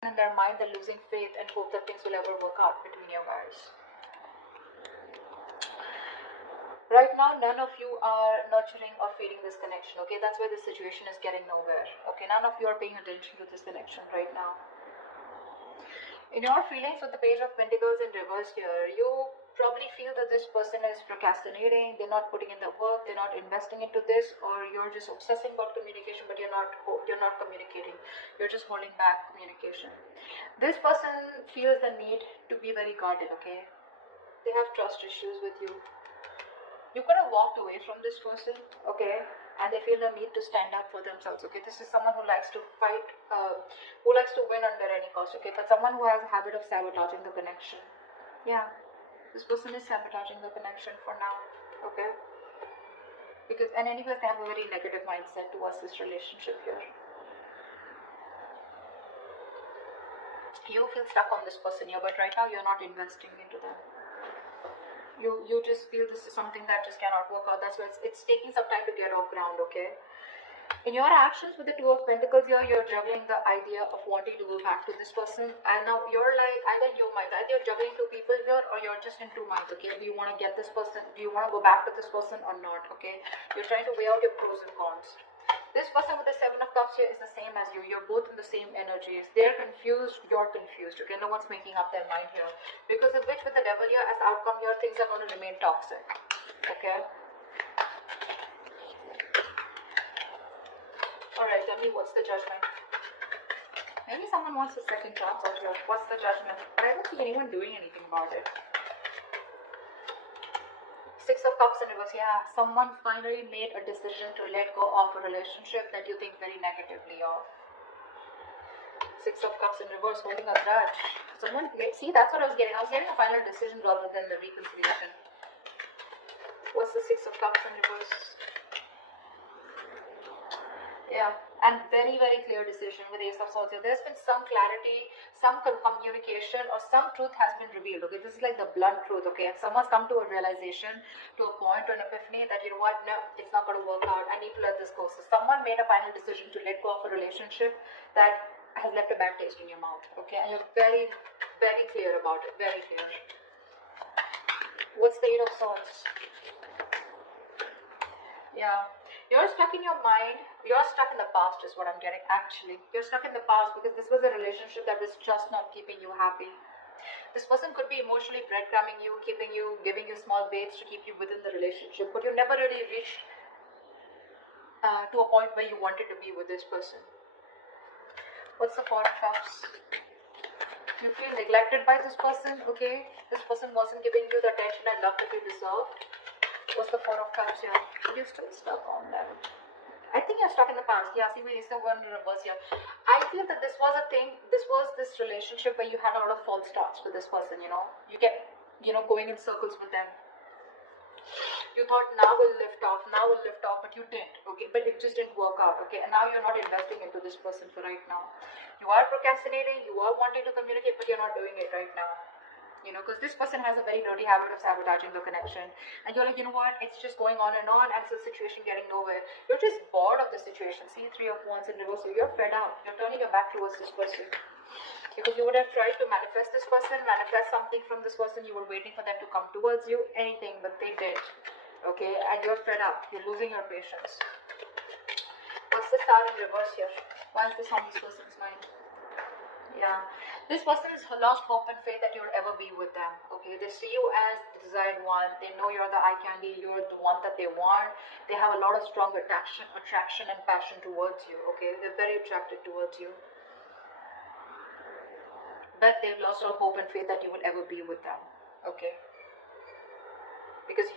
in their mind, they're losing faith and hope that things will ever work out between you guys. Right now, none of you are nurturing or feeding this connection, okay? That's why this situation is getting nowhere, okay? None of you are paying attention to this connection right now. In your feelings with the Page of Pentacles in reverse here, you probably feel that this person is procrastinating, they're not putting in the work, they're not investing into this, or you're just obsessing about communication, but you're not communicating. You're just holding back communication. This person feels the need to be very guarded, okay? They have trust issues with you. You could have walked away from this person, okay, and they feel the need to stand up for themselves, okay. This is someone who likes to fight, who likes to win under any cost, okay, but someone who has a habit of sabotaging the connection. Yeah, this person is sabotaging the connection for now, okay, because, and anyways, they have a very negative mindset towards this relationship here. You feel stuck on this person here, but right now you're not investing into them. You just feel this is something that just cannot work out. That's why it's taking some time to get off ground, okay? In your actions with the Two of Pentacles here, you're juggling the idea of wanting to go back to this person. And now you're like, either you're juggling two people here, or you're just in two minds, okay? Do you want to get this person? Do you want to go back to this person or not, okay? You're trying to weigh out your pros and cons. This person with the Seven of Cups here is the same as you. You're both in the same energies. They're confused, you're confused, okay? No one's making up their mind here. Because of which, with the Devil here as outcome here, things are going to remain toxic, okay? Alright, tell me what's the judgment. Maybe someone wants a second chance out here. What's the judgment? But I don't see anyone doing anything about it. Six of Cups in reverse. Yeah, someone finally made a decision to let go of a relationship that you think very negatively of. Six of Cups in reverse, holding a grudge. Someone, see, that's what I was getting. I was getting a final decision rather than the reconciliation. What's the Six of Cups in reverse? Yeah, and very, very clear decision with Ace of Swords here. There's been some clarity, some communication, or some truth has been revealed, okay? This is like the blunt truth, okay? And someone's come to a realization, to a point, to an epiphany that, you know what, no, it's not going to work out. I need to let this go. So someone made a final decision to let go of a relationship that has left a bad taste in your mouth, okay? And you're very, very clear about it, very clear. What's the Eight of Swords? Yeah. You're stuck in your mind. You're stuck in the past is what I'm getting, actually. You're stuck in the past because this was a relationship that was just not keeping you happy. This person could be emotionally breadcrumbing you, keeping you, giving you small baits to keep you within the relationship, but you never really reached to a point where you wanted to be with this person. What's the Four of Cups? You feel neglected by this person, okay? This person wasn't giving you the attention and love that you deserved. What's the Four of Cups here? You're still stuck on them. I think you're stuck in the past. Yeah, see, we're still going to reverse here. I feel that this was a thing, this was this relationship where you had a lot of false starts with this person, you know. You kept, you know, going in circles with them. You thought now we'll lift off, but you didn't, okay? But it just didn't work out, okay? And now you're not investing into this person for right now. You are procrastinating, you are wanting to communicate, but you're not doing it right now. You know, because this person has a very dirty habit of sabotaging the connection. And you're like, you know what, it's just going on, and it's a situation getting nowhere. You're just bored of the situation. See, Three of Wands in reverse. So you're fed up. You're turning your back towards this person. Because you would have tried to manifest this person, manifest something from this person. You were waiting for them to come towards you, anything, but they did. Okay, and you're fed up. You're losing your patience. What's the Star in reverse here? Why is this on this person's mind? Yeah, this person has lost hope and faith that you'll ever be with them, okay? They see you as the desired one. They know you're the eye candy. You're the one that they want. They have a lot of strong attraction and passion towards you, okay? They're very attracted towards you. But they've lost all hope and faith that you will ever be with them, okay? Because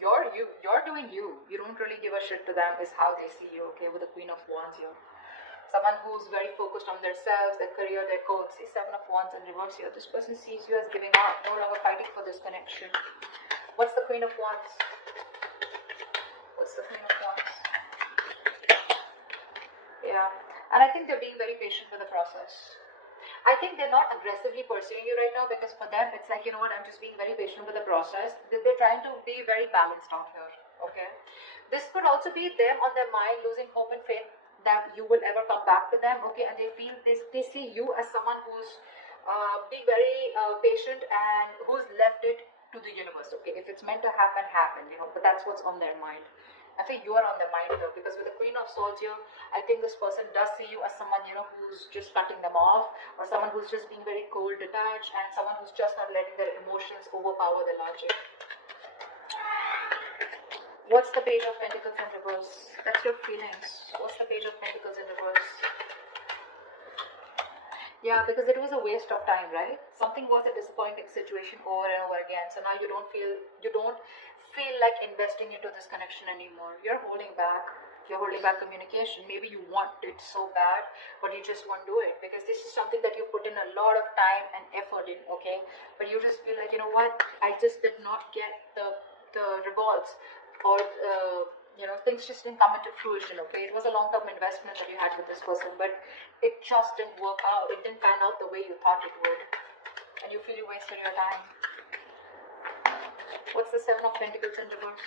you're doing you. You don't really give a shit to them is how they see you, okay? With the Queen of Wands here. Someone who's very focused on themselves, their career, their goals. See, Seven of Wands in reverse here. This person sees you as giving up, no longer fighting for this connection. What's the Queen of Wands? What's the Queen of Wands? Yeah. And I think they're being very patient with the process. I think they're not aggressively pursuing you right now because for them, it's like, you know what, I'm just being very patient with the process. They're trying to be very balanced out here, okay? This could also be them on their mind losing hope and faith that you will ever come back to them, okay, and they see you as someone who's being very patient and who's left it to the universe, okay. If it's meant to happen, happen, you know, but that's what's on their mind. I think you are on their mind here, because with the Queen of Swords here, I think this person does see you as someone, you know, who's just cutting them off, or someone who's just being very cold, detached, and someone who's just not letting their emotions overpower their logic. What's the Page of Pentacles in reverse? That's your feelings. What's the Page of Pentacles in reverse? Yeah, because it was a waste of time, right? Something was a disappointing situation over and over again. So now you don't feel like investing into this connection anymore. You're holding back. You're holding back communication. Maybe you want it so bad, but you just won't do it because this is something that you put in a lot of time and effort in, okay? But you just feel like, you know what? I just did not get the rewards, or you know, things just didn't come into fruition, okay? It was a long-term investment that you had with this person, but it just didn't work out. It didn't pan out the way you thought it would, and you feel you wasted your time. What's the Seven of Pentacles in reverse?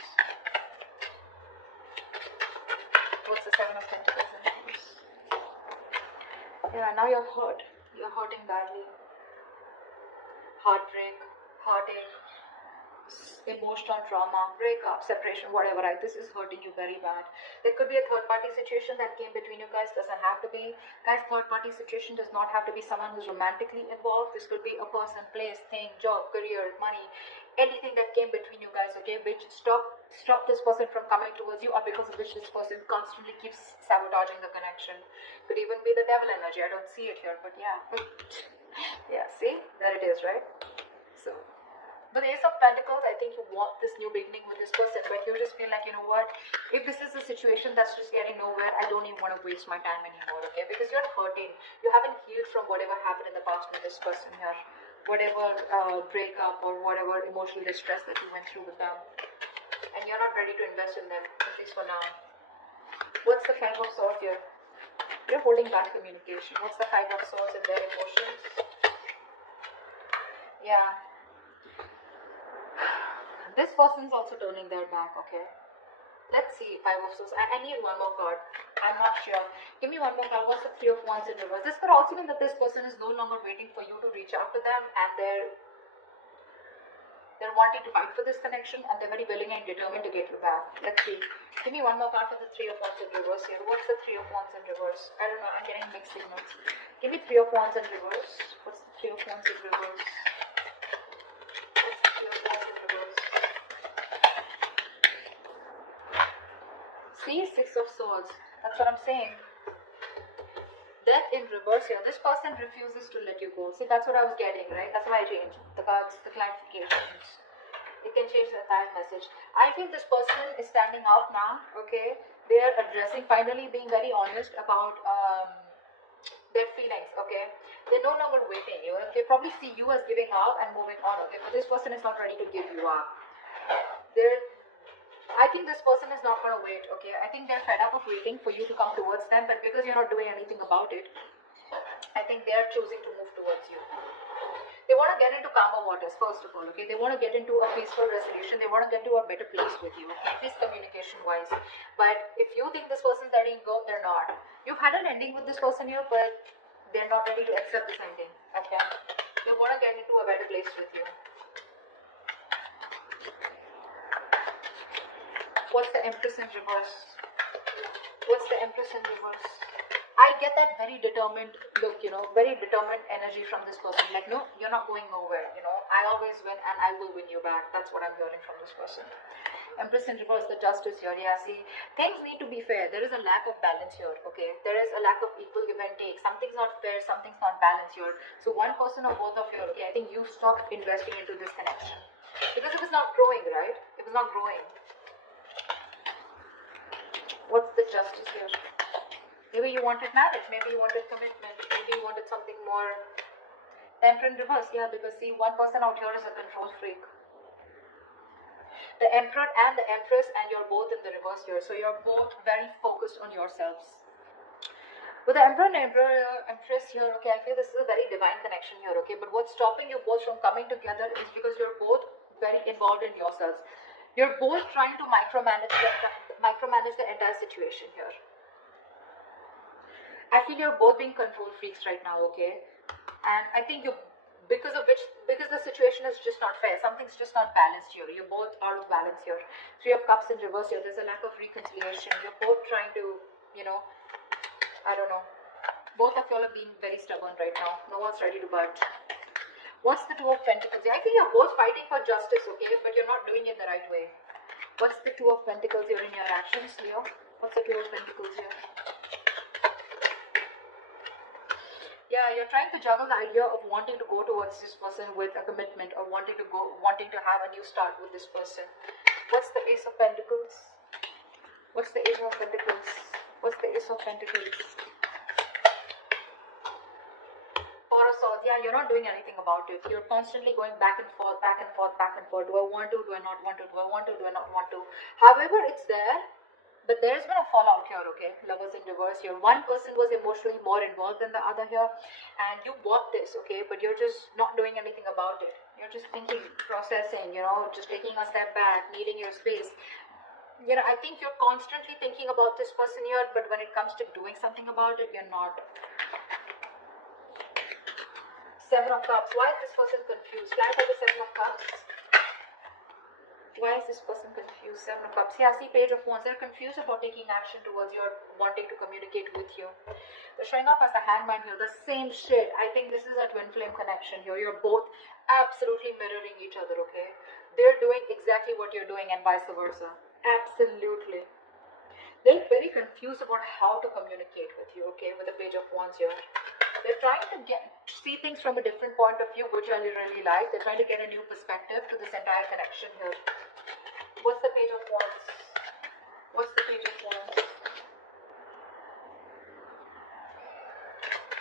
What's the Seven of Pentacles in reverse? Yeah, now you're hurt. You're hurting badly. Heartbreak, heartache, emotional trauma, breakup, separation, whatever, right? This is hurting you very bad. There could be a third party situation that came between you guys. Doesn't have to be. Guys, third party situation does not have to be someone who's romantically involved. This could be a person, place, thing, job, career, money, anything that came between you guys, okay, which stop this person from coming towards you, or because of which this person constantly keeps sabotaging the connection. Could even be the devil energy. I don't see it here, but yeah. Yeah, see? There it is, right? So with the Ace of Pentacles, I think you want this new beginning with this person, but you just feel like, you know what, if this is a situation that's just getting nowhere, I don't even want to waste my time anymore, okay? Because you're hurting. You haven't healed from whatever happened in the past with this person here. Whatever breakup or whatever emotional distress that you went through with them. And you're not ready to invest in them, at least for now. What's the Five of Swords here? You're holding back communication. What's the Five of Swords in their emotions? Yeah. This person's also turning their back, okay? Let's see, Five of Swords. I need one more card. I'm not sure. Give me one more card. What's the Three of Wands in reverse? This could also mean that this person is no longer waiting for you to reach out to them, and they're wanting to fight for this connection, and they're very willing and determined to get you back. Let's see. Give me one more card for the Three of Wands in reverse here. What's the Three of Wands in reverse? I don't know. I'm getting mixed signals. Give me Three of Wands in reverse. What's the Three of Wands in reverse? What's the Three of Wands in reverse? See, Six of Swords. That's what I'm saying. Death in reverse here. This person refuses to let you go. See, that's what I was getting, right? That's why I changed the cards, the clarifications. It can change the entire message. I feel this person is standing up now, okay? They are addressing, finally being very honest about their feelings, okay? They're no longer waiting. They probably see you as giving up and moving on, okay? But this person is not ready to give you up. I think this person is not going to wait, okay? I think they're fed up of waiting for you to come towards them, but because you're not doing anything about it, I think they're choosing to move towards you. They want to get into calmer waters, first of all, okay? They want to get into a peaceful resolution. They want to get to a better place with you, okay? At least communication-wise. But if you think this person's letting go, they're not. You've had an ending with this person here, but they're not ready to accept this ending, okay? They want to get into a better place with you. What's the Empress in reverse? What's the Empress in reverse? I get that very determined look, you know, very determined energy from this person. Like, no, you're not going nowhere, you know. I always win and I will win you back. That's what I'm hearing from this person. Empress in reverse, the Justice here. Yeah, see, things need to be fair. There is a lack of balance here, okay? There is a lack of equal give and take. Something's not fair, something's not balanced here. So one person or both of you, okay, I think you stopped investing into this connection. Because it was not growing, right? It was not growing. What's the Justice here? Maybe you wanted marriage, maybe you wanted commitment, maybe you wanted something more. Emperor in reverse, yeah, because see, one person out here is a control freak. The Emperor and the Empress, and you're both in the reverse here, so you're both very focused on yourselves. With the Emperor and Empress here, okay, I feel this is a very divine connection here, okay, but what's stopping you both from coming together is because you're both very involved in yourselves. You're both trying to micromanage the entire situation here. I feel you're both being control freaks right now, okay? And I think you, because the situation is just not fair. Something's just not balanced here. You're both out of balance here. Three of Cups in reverse here. There's a lack of reconciliation. You're both trying to, I don't know. Both of y'all are being very stubborn right now. No one's ready to budge. What's the Two of Pentacles? I think you're both fighting for justice, okay? But you're not doing it the right way. What's the Two of Pentacles here in your actions, Leo? What's the Two of Pentacles here? Yeah, you're trying to juggle the idea of wanting to go towards this person with a commitment, or wanting to have a new start with this person. What's the Ace of Pentacles? What's the Ace of Pentacles? What's the Ace of Pentacles? Four of Swords. Yeah, you're not doing anything about it. You're constantly going back and forth, back and forth, back and forth. Do I want to? Do I not want to? Do I want to? Do I not want to? However, it's there. But there's been a fallout here, okay? Lovers in reverse here. One person was emotionally more involved than the other here. And you want this, okay? But you're just not doing anything about it. You're just thinking, processing, just taking a step back, needing your space. I think you're constantly thinking about this person here, but when it comes to doing something about it, you're not. Seven of Cups. Why is this person confused? Clarify the Seven of Cups. Why is this person confused? Seven of Cups. Yeah, see, Page of Wands. They're confused about taking action towards you or wanting to communicate with you. They're showing up as a hangman here. The same shit. I think this is a twin flame connection here. You're both absolutely mirroring each other, okay? They're doing exactly what you're doing and vice versa. Absolutely. They're very confused about how to communicate with you, okay? With the Page of Wands here. They're trying to see things from a different point of view, which I really like. They're trying to get a new perspective to this entire connection here. What's the Page of Wands? What's the Page of Wands?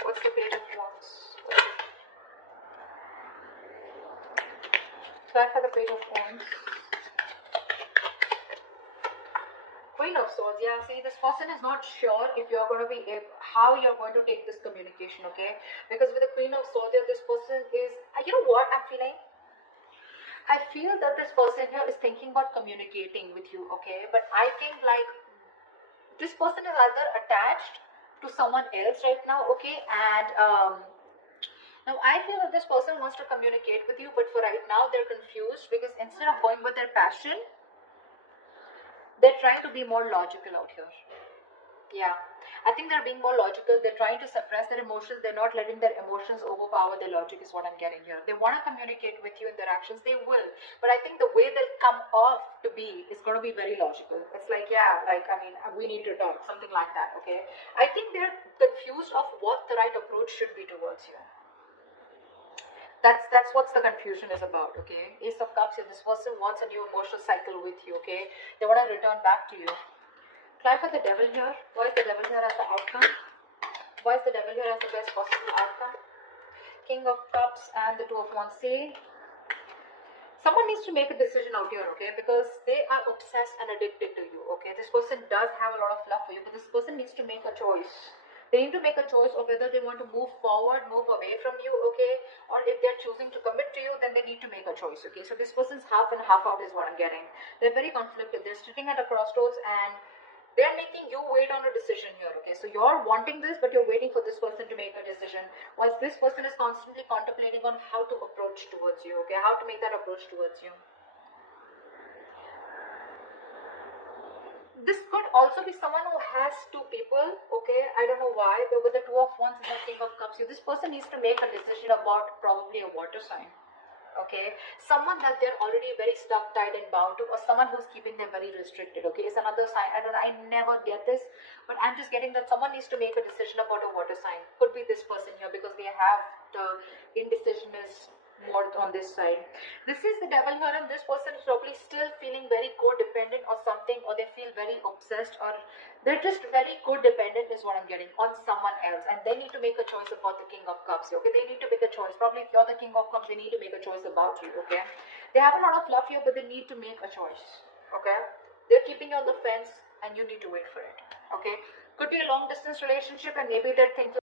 What's the Page of Wands? Try for the Page of Wands. Queen of Swords. Yeah, see, this person is not sure if you're going to be how you're going to take this communication, okay? Because with the Queen of Swords here, this person is, you know what I'm feeling? I feel that this person here is thinking about communicating with you, okay? But I think like this person is either attached to someone else right now, okay? And now I feel that this person wants to communicate with you, but for right now they're confused because instead of going with their passion, they're trying to be more logical out here. Yeah, I think they're being more logical. They're trying to suppress their emotions. They're not letting their emotions overpower their logic is what I'm getting here. They want to communicate with you in their actions. They will. But I think the way they'll come off to be is going to be very logical. It's like, yeah, like, I mean, we need to talk. Something like that, okay? I think they're confused of what the right approach should be towards you. That's what the confusion is about, okay? Ace of Cups, if this person wants a new emotional cycle with you, okay? They want to return back to you. Clarify the Devil here. Why is the Devil here as the outcome? Why is the Devil here as the best possible outcome? King of Cups and the Two of Wands. See, someone needs to make a decision out here, okay? Because they are obsessed and addicted to you, okay? This person does have a lot of love for you, but this person needs to make a choice. They need to make a choice of whether they want to move forward, move away from you, okay? Or if they're choosing to commit to you, then they need to make a choice, okay? So this person's half and half out is what I'm getting. They're very conflicted. They're sitting at a crossroads and they're making you wait on a decision here, okay? So you're wanting this, but you're waiting for this person to make a decision. Whilst this person is constantly contemplating on how to approach towards you, okay? How to make that approach towards you. This could also be someone who has two people, okay? I don't know why, but with the Two of Wands and the King of Cups, this person needs to make a decision about probably a water sign. Okay, someone that they're already very stuck, tied and bound to, or someone who's keeping them very restricted, okay, is another sign. I don't know, I never get this, but I'm just getting that someone needs to make a decision about a water sign. Could be this person here because they have the indecision is more on this side. This is the Devil here, and this person is probably still feeling very codependent or something, or they feel very obsessed, or they're just very codependent is what I'm getting on someone else, and they need to make a choice about the King of Cups, okay? They need to make a choice. Probably if you're the King of Cups, they need to make a choice about you, okay? They have a lot of love here, but they need to make a choice, okay? They're keeping you on the fence, and you need to wait for it, okay? Could be a long distance relationship, and maybe they're thinking